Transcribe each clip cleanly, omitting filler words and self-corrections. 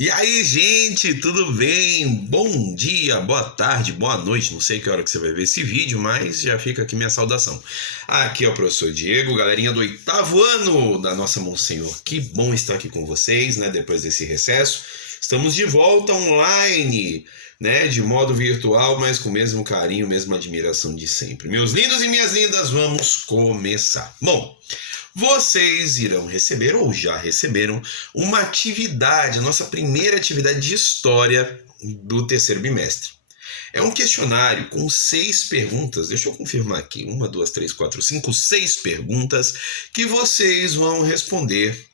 E aí, gente, tudo bem? Bom dia, boa tarde, boa noite. Não sei que hora que você vai ver esse vídeo, mas já fica aqui minha saudação. Aqui é o professor Diego, galerinha do 8º ano da nossa Monsenhor. Que bom estar aqui com vocês, né? Depois desse recesso. Estamos de volta online, né? De modo virtual, mas com o mesmo carinho, mesma admiração de sempre. Meus lindos e minhas lindas, vamos começar. Bom, vocês irão receber, ou já receberam, uma atividade, a nossa primeira atividade de história do terceiro bimestre. É um questionário com 6 perguntas, deixa eu confirmar aqui, 1, 2, 3, 4, 5, 6 perguntas que vocês vão responder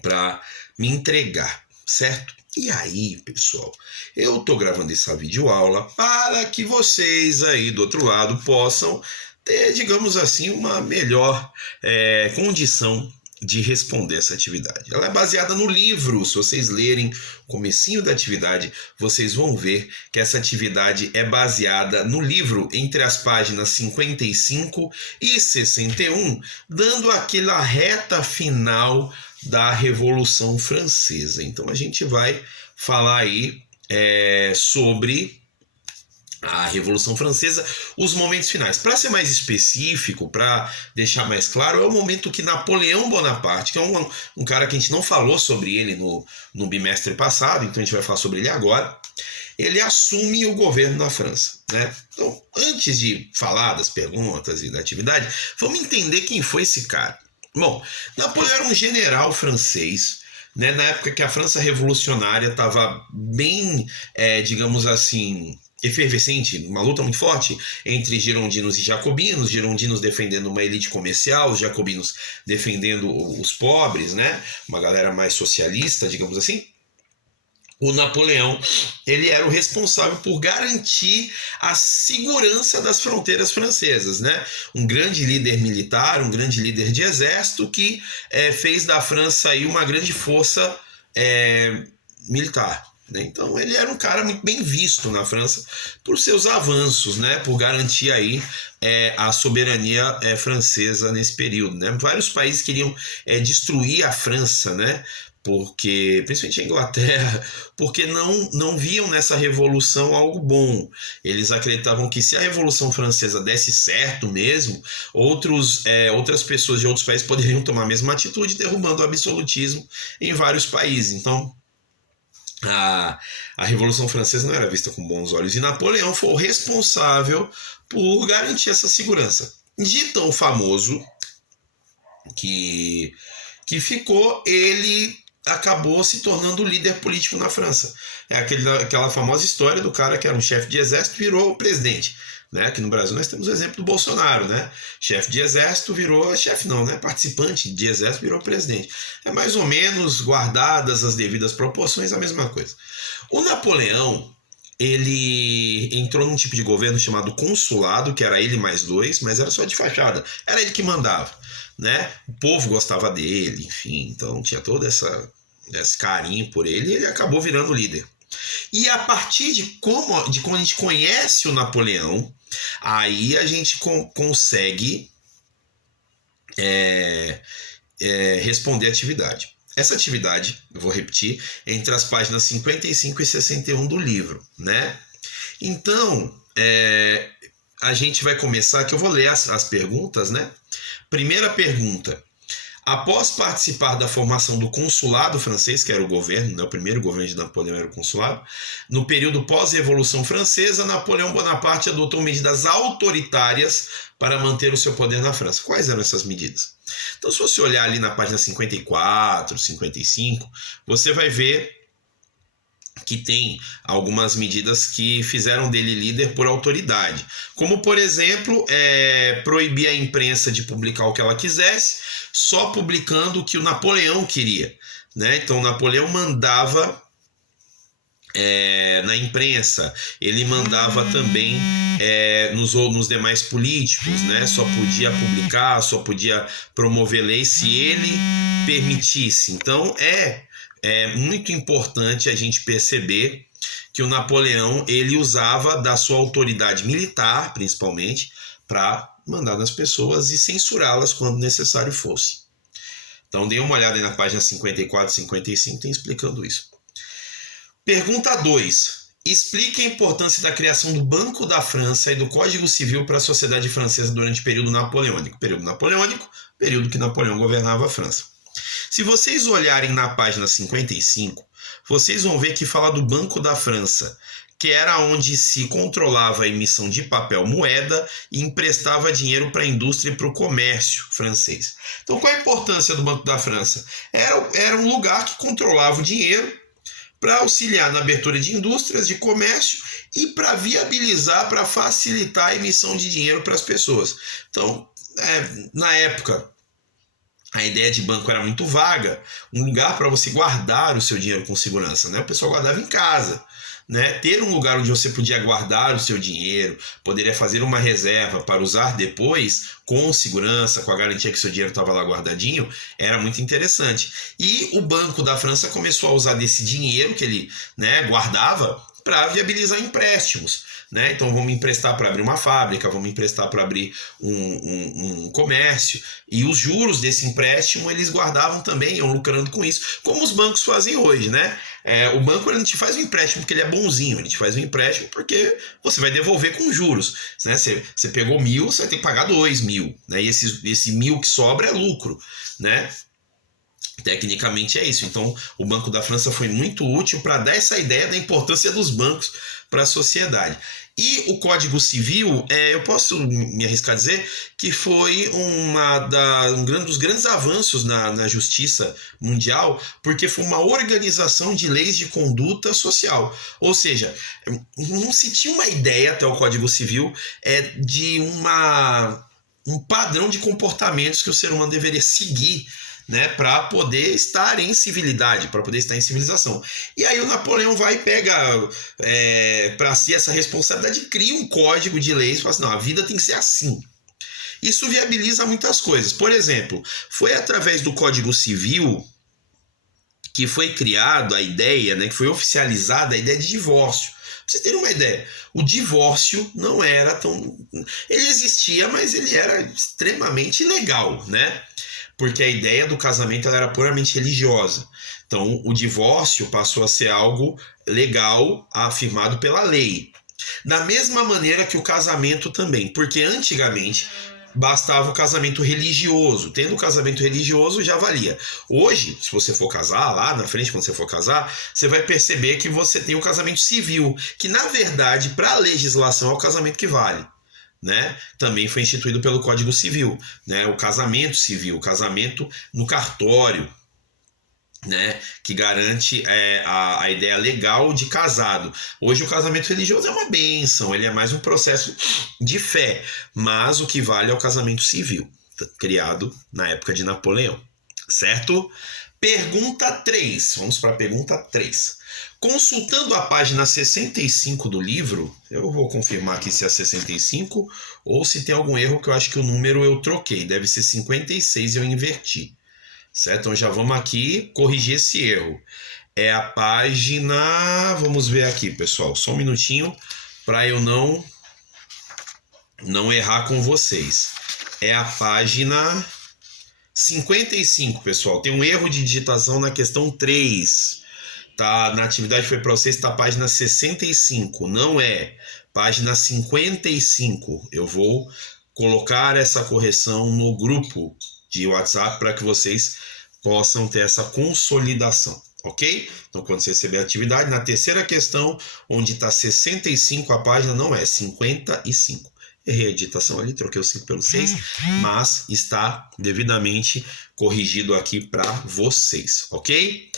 para me entregar, certo? E aí, pessoal, eu tô gravando essa videoaula para que vocês aí do outro lado possam ter, digamos assim, uma melhor condição de responder essa atividade. Ela é baseada no livro. Se vocês lerem o comecinho da atividade, vocês vão ver que essa atividade é baseada no livro, entre as páginas 55 e 61, dando aquela reta final da Revolução Francesa. Então a gente vai falar aí sobre a Revolução Francesa, os momentos finais. Para ser mais específico, para deixar mais claro, é o momento que Napoleão Bonaparte, que é um cara que a gente não falou sobre ele no bimestre passado, então a gente vai falar sobre ele agora, ele assume o governo na França, né? Então, antes de falar das perguntas e da atividade, vamos entender quem foi esse cara. Bom, Napoleão era um general francês, né, na época que a França revolucionária estava bem, digamos assim, efervescente, uma luta muito forte entre girondinos e jacobinos defendendo uma elite comercial, os jacobinos defendendo os pobres, né, uma galera mais socialista, digamos assim. O Napoleão, ele era o responsável por garantir a segurança das fronteiras francesas, né? Um grande líder militar, um grande líder de exército que fez da França aí uma grande força militar, né? Então ele era um cara muito bem visto na França por seus avanços, né? Por garantir aí a soberania francesa nesse período, né? Vários países queriam destruir a França, né? Porque, principalmente a Inglaterra, porque não viam nessa revolução algo bom. Eles acreditavam que se a Revolução Francesa desse certo mesmo, outras pessoas de outros países poderiam tomar a mesma atitude, derrubando o absolutismo em vários países. Então, a Revolução Francesa não era vista com bons olhos, e Napoleão foi o responsável por garantir essa segurança. De tão famoso que ficou, ele acabou se tornando líder político na França. É aquela famosa história do cara que era um chefe de exército e virou presidente. Né? Aqui no Brasil nós temos o exemplo do Bolsonaro, né? Chefe de exército virou, chefe não, né? Participante de exército virou presidente. É mais ou menos, guardadas as devidas proporções, a mesma coisa. O Napoleão, ele entrou num tipo de governo chamado consulado, que era ele mais 2, mas era só de fachada. Era ele que mandava, né? O povo gostava dele, enfim, então tinha todo esse carinho por ele, e ele acabou virando líder. E a partir de quando a gente conhece o Napoleão, aí a gente consegue responder a atividade. Essa atividade, eu vou repetir, é entre as páginas 55 e 61 do livro, né? Então, a gente vai começar, que eu vou ler as perguntas, né? Primeira pergunta. Após participar da formação do consulado francês, que era o governo, né, o primeiro governo de Napoleão era o consulado, no período pós-Revolução Francesa, Napoleão Bonaparte adotou medidas autoritárias para manter o seu poder na França. Quais eram essas medidas? Então, se você olhar ali na página 54, 55, você vai ver que tem algumas medidas que fizeram dele líder por autoridade. Como, por exemplo, proibir a imprensa de publicar o que ela quisesse, só publicando o que o Napoleão queria, né? Então, Napoleão mandava na imprensa, ele mandava também nos demais políticos, né? Só podia publicar, só podia promover leis se ele permitisse. Então, é muito importante a gente perceber que o Napoleão, ele usava da sua autoridade militar, principalmente, para mandar nas pessoas e censurá-las quando necessário fosse. Então, dê uma olhada aí na página 54 e 55, tem explicando isso. Pergunta 2. Explique a importância da criação do Banco da França e do Código Civil para a sociedade francesa durante o período napoleônico. Período que Napoleão governava a França. Se vocês olharem na página 55, vocês vão ver que fala do Banco da França, que era onde se controlava a emissão de papel moeda e emprestava dinheiro para a indústria e para o comércio francês. Então, qual a importância do Banco da França? Era um lugar que controlava o dinheiro para auxiliar na abertura de indústrias, de comércio e para viabilizar, para facilitar a emissão de dinheiro para as pessoas. Então, na época, a ideia de banco era muito vaga, um lugar para você guardar o seu dinheiro com segurança, né? O pessoal guardava em casa. Né? Ter um lugar onde você podia guardar o seu dinheiro, poderia fazer uma reserva para usar depois com segurança, com a garantia que seu dinheiro estava lá guardadinho, era muito interessante. E o Banco da França começou a usar desse dinheiro que ele, né, guardava para viabilizar empréstimos. Né? Então vamos emprestar para abrir uma fábrica, vamos emprestar para abrir um comércio, e os juros desse empréstimo eles guardavam também, iam lucrando com isso, como os bancos fazem hoje, né? O banco ele não te faz um empréstimo porque ele é bonzinho, ele te faz um empréstimo porque você vai devolver com juros, né? Você pegou 1.000, você vai ter que pagar 2.000, né? E esse 1.000 que sobra é lucro, né? Tecnicamente é isso. Então o Banco da França foi muito útil para dar essa ideia da importância dos bancos para a sociedade. E o Código Civil, eu posso me arriscar a dizer que foi um dos grandes avanços na justiça mundial, porque foi uma organização de leis de conduta social. Ou seja, não se tinha uma ideia até o Código Civil de um padrão de comportamentos que o ser humano deveria seguir, né, para poder estar em civilidade, para poder estar em civilização. E aí o Napoleão vai e pega para si essa responsabilidade e cria um código de leis e fala assim, não, a vida tem que ser assim. Isso viabiliza muitas coisas. Por exemplo, foi através do Código Civil que foi criado a ideia, né, que foi oficializada a ideia de divórcio. Pra vocês terem uma ideia, o divórcio não era tão... Ele existia, mas ele era extremamente ilegal, né? Porque a ideia do casamento ela era puramente religiosa. Então, o divórcio passou a ser algo legal, afirmado pela lei. Da mesma maneira que o casamento também, porque antigamente bastava o casamento religioso. Tendo o casamento religioso já valia. Hoje, se você for casar, lá na frente, quando você for casar, você vai perceber que você tem o casamento civil, que na verdade, para a legislação, é o casamento que vale. Né? Também foi instituído pelo Código Civil, né? O casamento civil, o casamento no cartório, né? Que garante a ideia legal de casado. Hoje o casamento religioso é uma bênção, ele é mais um processo de fé, mas o que vale é o casamento civil, criado na época de Napoleão, certo? Pergunta 3, vamos para a pergunta 3. Consultando a página 65 do livro, eu vou confirmar aqui se é 65 ou se tem algum erro, que eu acho que o número eu troquei, deve ser 56 e eu inverti, certo? Então já vamos aqui corrigir esse erro. É a página, vamos ver aqui, pessoal, só um minutinho para eu não errar com vocês. É a página 55, pessoal, tem um erro de digitação na questão 3. Tá, na atividade foi para vocês, tá página 65, não é página 55. Eu vou colocar essa correção no grupo de WhatsApp para que vocês possam ter essa consolidação, ok? Então, quando você receber a atividade, na terceira questão, onde está 65, a página não é 55. Errei a digitação ali, troquei o 5 pelo 6, mas está devidamente corrigido aqui para vocês, ok?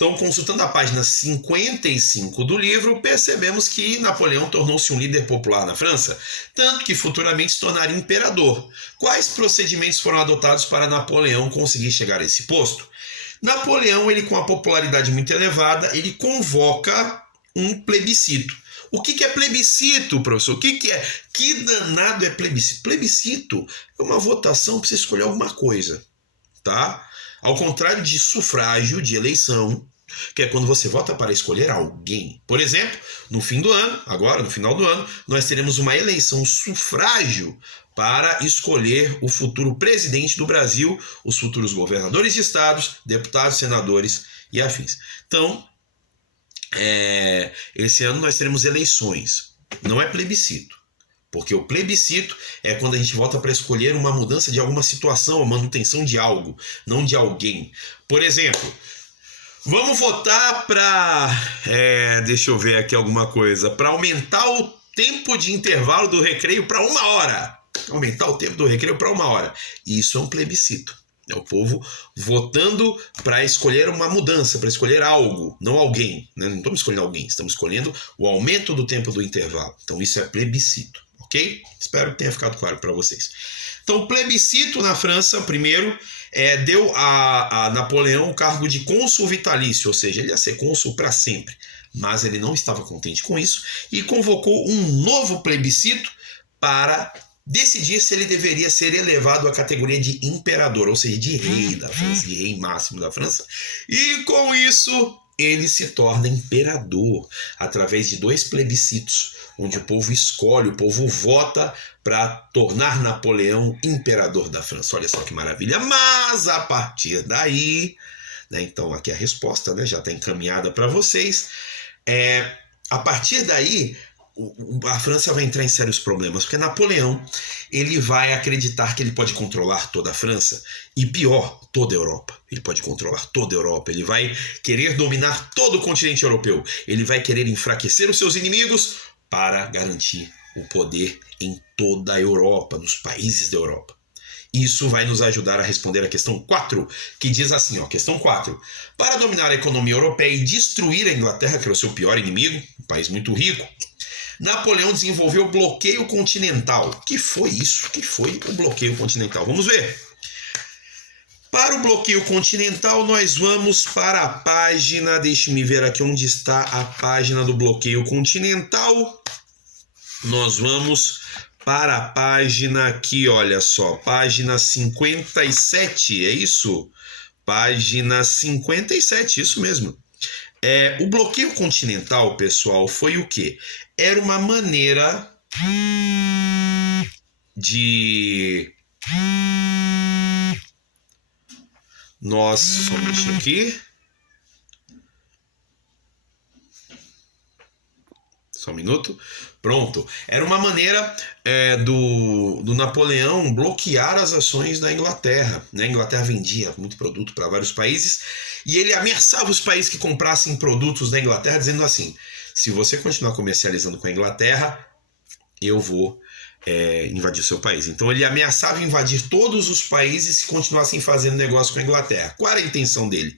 Então, consultando a página 55 do livro, percebemos que Napoleão tornou-se um líder popular na França, tanto que futuramente se tornaria imperador. Quais procedimentos foram adotados para Napoleão conseguir chegar a esse posto? Napoleão, ele com a popularidade muito elevada, ele convoca um plebiscito. O que é plebiscito, professor? O que é? Que danado é plebiscito? Plebiscito é uma votação para você escolher alguma coisa, tá? Ao contrário de sufrágio, de eleição, que é quando você vota para escolher alguém. Por exemplo, no fim do ano, agora no final do ano, nós teremos uma eleição sufrágio para escolher o futuro presidente do Brasil, os futuros governadores de estados, deputados, senadores e afins. Então, esse ano nós teremos eleições. Não é plebiscito. Porque o plebiscito é quando a gente vota para escolher uma mudança de alguma situação, a manutenção de algo, não de alguém. Por exemplo, vamos votar para... deixa eu ver aqui alguma coisa. Para aumentar o tempo de intervalo do recreio para 1 hora. Aumentar o tempo do recreio para 1 hora. Isso é um plebiscito. É o povo votando para escolher uma mudança, para escolher algo, não alguém. Né? Não estamos escolhendo alguém, estamos escolhendo o aumento do tempo do intervalo. Então isso é plebiscito, ok? Espero que tenha ficado claro para vocês. Então o plebiscito na França, primeiro, deu a Napoleão o cargo de cônsul vitalício, ou seja, ele ia ser cônsul para sempre. Mas ele não estava contente com isso e convocou um novo plebiscito para decidir se ele deveria ser elevado à categoria de imperador, ou seja, de rei da França, de rei máximo da França. E com isso, ele se torna imperador, através de 2 plebiscitos, onde o povo escolhe, o povo vota para tornar Napoleão imperador da França. Olha só que maravilha. Mas, a partir daí, né, então aqui a resposta, né, já está encaminhada para vocês. A partir daí, a França vai entrar em sérios problemas, porque Napoleão ele vai acreditar que ele pode controlar toda a França e, pior, toda a Europa. Ele pode controlar toda a Europa, ele vai querer dominar todo o continente europeu, ele vai querer enfraquecer os seus inimigos para garantir o poder em toda a Europa, nos países da Europa. Isso vai nos ajudar a responder a questão 4, que diz assim, questão 4. Para dominar a economia europeia e destruir a Inglaterra, que era o seu pior inimigo, um país muito rico, Napoleão desenvolveu o bloqueio continental. O que foi isso? O que foi o bloqueio continental? Vamos ver. Para o bloqueio continental, nós vamos para a página... Deixe-me ver aqui onde está a página do bloqueio continental. Nós vamos para a página aqui, olha só. Página 57, é isso? Página 57, isso mesmo. O bloqueio continental, pessoal, foi o quê? Era uma maneira de... Só um minutinho aqui. Só um minuto. Pronto. Era uma maneira do Napoleão bloquear as ações da Inglaterra. Né? A Inglaterra vendia muito produto para vários países e ele ameaçava os países que comprassem produtos da Inglaterra, dizendo assim: se você continuar comercializando com a Inglaterra, eu vou invadir o seu país. Então ele ameaçava invadir todos os países se continuassem fazendo negócio com a Inglaterra. Qual era a intenção dele?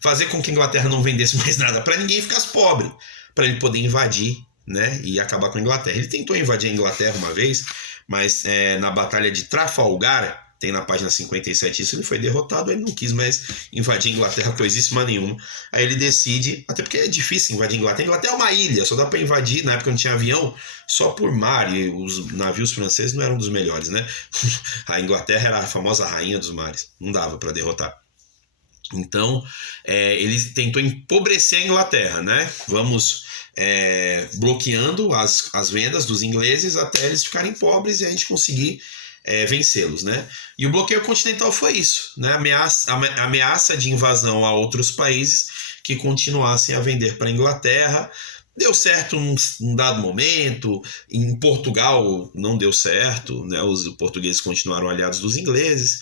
Fazer com que a Inglaterra não vendesse mais nada para ninguém e ficasse pobre, para ele poder invadir, né, e acabar com a Inglaterra. Ele tentou invadir a Inglaterra uma vez, mas na Batalha de Trafalgar, tem na página 57 isso, ele foi derrotado, ele não quis mais invadir a Inglaterra coisíssima nenhuma. Aí ele decide, até porque é difícil invadir a Inglaterra. A Inglaterra é uma ilha, só dá para invadir, na época não tinha avião, só por mar, e os navios franceses não eram dos melhores, né? A Inglaterra era a famosa rainha dos mares, não dava para derrotar. Então, ele tentou empobrecer a Inglaterra, né? Vamos bloqueando as vendas dos ingleses até eles ficarem pobres e a gente conseguir vencê-los, né? E o bloqueio continental foi isso, né? Ameaça de invasão a outros países que continuassem a vender para a Inglaterra. Deu certo num dado momento, em Portugal não deu certo, né? Os portugueses continuaram aliados dos ingleses,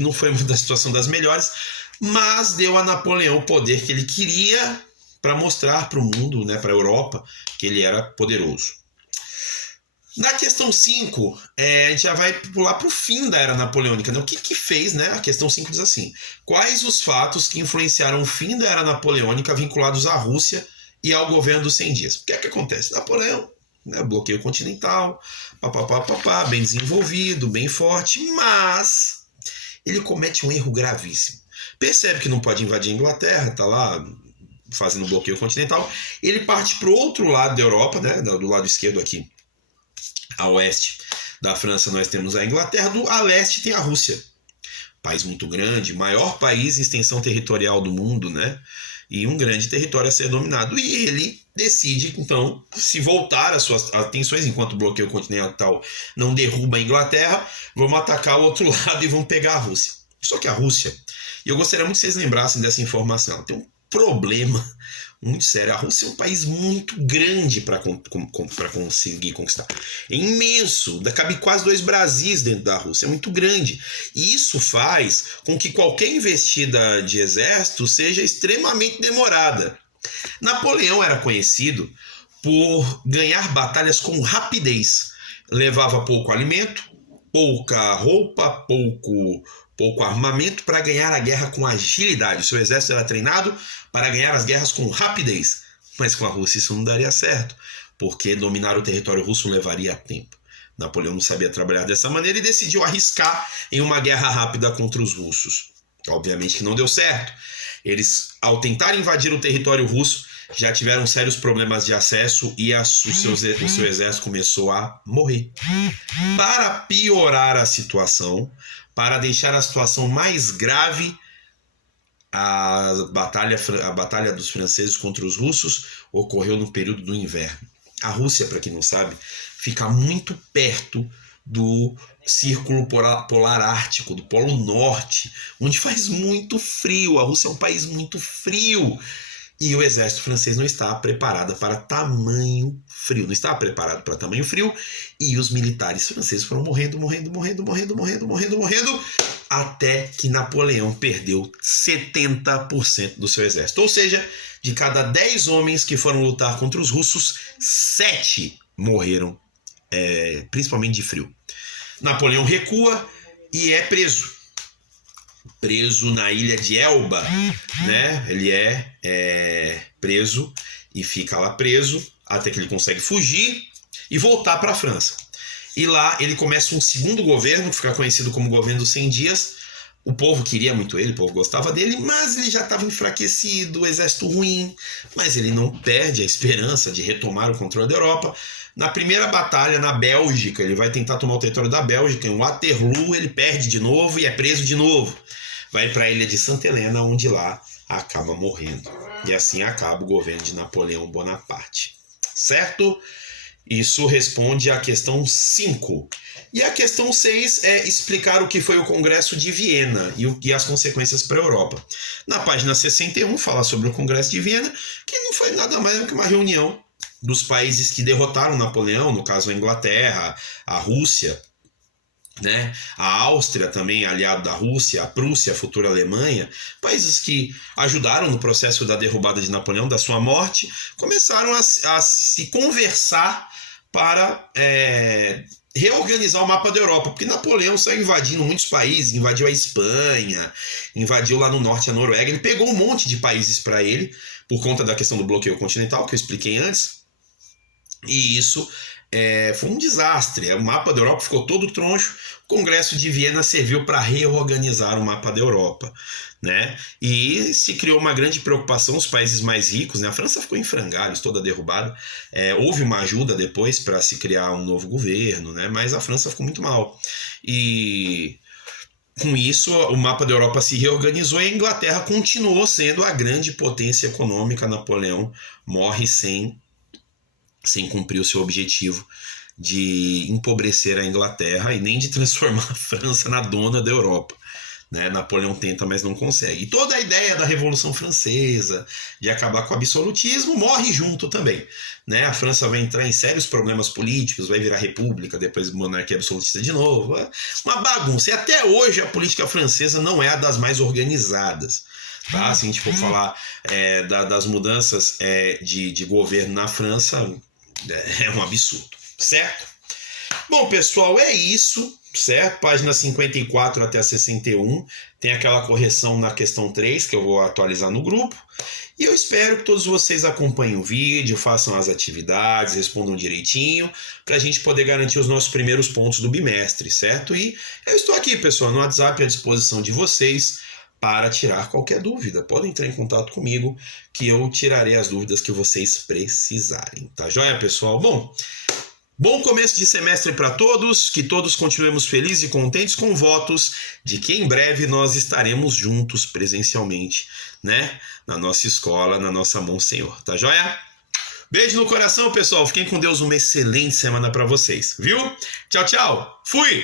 não foi uma situação das melhores, mas deu a Napoleão o poder que ele queria para mostrar para o mundo, né, para a Europa, que ele era poderoso. Na questão 5, a gente já vai pular para o fim da Era Napoleônica. Né? O que fez, né? A questão 5 diz assim: quais os fatos que influenciaram o fim da Era Napoleônica vinculados à Rússia e ao governo dos 100 dias? O que acontece? Napoleão, né, bloqueio continental, bem desenvolvido, bem forte, mas ele comete um erro gravíssimo. Percebe que não pode invadir a Inglaterra, tá lá fazendo bloqueio continental, ele parte para o outro lado da Europa, né, do lado esquerdo aqui, a oeste da França nós temos a Inglaterra, a leste tem a Rússia, país muito grande, maior país em extensão territorial do mundo, né, e um grande território a ser dominado, e ele decide então se voltar às suas atenções, enquanto o bloqueio continental não derruba a Inglaterra, vamos atacar o outro lado e vamos pegar a Rússia. Só que a Rússia, e eu gostaria muito que vocês lembrassem dessa informação, tem um problema muito séria. A Rússia é um país muito grande para conseguir conquistar. É imenso, cabe quase 2 Brasis dentro da Rússia, é muito grande. E isso faz com que qualquer investida de exército seja extremamente demorada. Napoleão era conhecido por ganhar batalhas com rapidez. Levava pouco alimento, pouca roupa, pouco armamento para ganhar a guerra com agilidade. O seu exército era treinado para ganhar as guerras com rapidez. Mas com a Rússia isso não daria certo, porque dominar o território russo levaria tempo. Napoleão não sabia trabalhar dessa maneira e decidiu arriscar em uma guerra rápida contra os russos. Obviamente que não deu certo. Eles, ao tentar invadir o território russo, já tiveram sérios problemas de acesso e o seu exército começou a morrer. Para piorar a situação, para deixar a situação mais grave, a batalha dos franceses contra os russos ocorreu no período do inverno. A Rússia, para quem não sabe, fica muito perto do Círculo Polar Ártico, do Polo Norte, onde faz muito frio. A Rússia é um país muito frio. E o exército francês não estava preparado para tamanho frio. Não estava preparado para tamanho frio. E os militares franceses foram morrendo, até que Napoleão perdeu 70% do seu exército. Ou seja, de cada 10 homens que foram lutar contra os russos, 7 morreram, principalmente de frio. Napoleão recua e é preso na ilha de Elba, né? Ele é preso e fica lá preso até que ele consegue fugir e voltar para a França. E lá ele começa um segundo governo, que fica conhecido como governo dos 100 dias. O povo queria muito ele, o povo gostava dele, mas ele já estava enfraquecido, o exército ruim, mas ele não perde a esperança de retomar o controle da Europa. Na primeira batalha, na Bélgica, ele vai tentar tomar o território da Bélgica, em Waterloo, ele perde de novo e é preso de novo. Vai para a ilha de Santa Helena, onde lá acaba morrendo. E assim acaba o governo de Napoleão Bonaparte. Certo? Isso responde à questão 5. E a questão 6 é explicar o que foi o Congresso de Viena e as consequências para a Europa. Na página 61 fala sobre o Congresso de Viena, que não foi nada mais do que uma reunião dos países que derrotaram Napoleão, no caso a Inglaterra, a Rússia, né? A Áustria também, aliado da Rússia, a Prússia, a futura Alemanha, países que ajudaram no processo da derrubada de Napoleão, da sua morte, começaram a se conversar para reorganizar o mapa da Europa, porque Napoleão saiu invadindo muitos países, invadiu a Espanha, invadiu lá no norte a Noruega, ele pegou um monte de países para ele, por conta da questão do bloqueio continental, que eu expliquei antes, e isso foi um desastre. O mapa da Europa ficou todo troncho. O Congresso de Viena serviu para reorganizar o mapa da Europa, né? E se criou uma grande preocupação, os países mais ricos, né? A França ficou em frangalhos, toda derrubada. Houve uma ajuda depois para se criar um novo governo, né? Mas a França ficou muito mal. E com isso, o mapa da Europa se reorganizou e a Inglaterra continuou sendo a grande potência econômica. Napoleão morre sem cumprir o seu objetivo de empobrecer a Inglaterra e nem de transformar a França na dona da Europa, né? Napoleão tenta, mas não consegue. E toda a ideia da Revolução Francesa, de acabar com o absolutismo, morre junto também, né? A França vai entrar em sérios problemas políticos, vai virar república, depois monarquia absolutista de novo. Uma bagunça. E até hoje a política francesa não é a das mais organizadas. Tá? Se a gente for falar das mudanças de governo na França, é um absurdo, certo? Bom, pessoal, é isso, certo? Página 54 até a 61, tem aquela correção na questão 3 que eu vou atualizar no grupo. E eu espero que todos vocês acompanhem o vídeo, façam as atividades, respondam direitinho, para a gente poder garantir os nossos primeiros pontos do bimestre, certo? E eu estou aqui, pessoal, no WhatsApp à disposição de vocês para tirar qualquer dúvida. Podem entrar em contato comigo que eu tirarei as dúvidas que vocês precisarem. Tá joia, pessoal? Bom começo de semestre para todos, que todos continuemos felizes e contentes com votos de que em breve nós estaremos juntos presencialmente, né? Na nossa escola, na nossa Monsenhor. Tá joia? Beijo no coração, pessoal. Fiquem com Deus, uma excelente semana para vocês, viu? Tchau, tchau. Fui!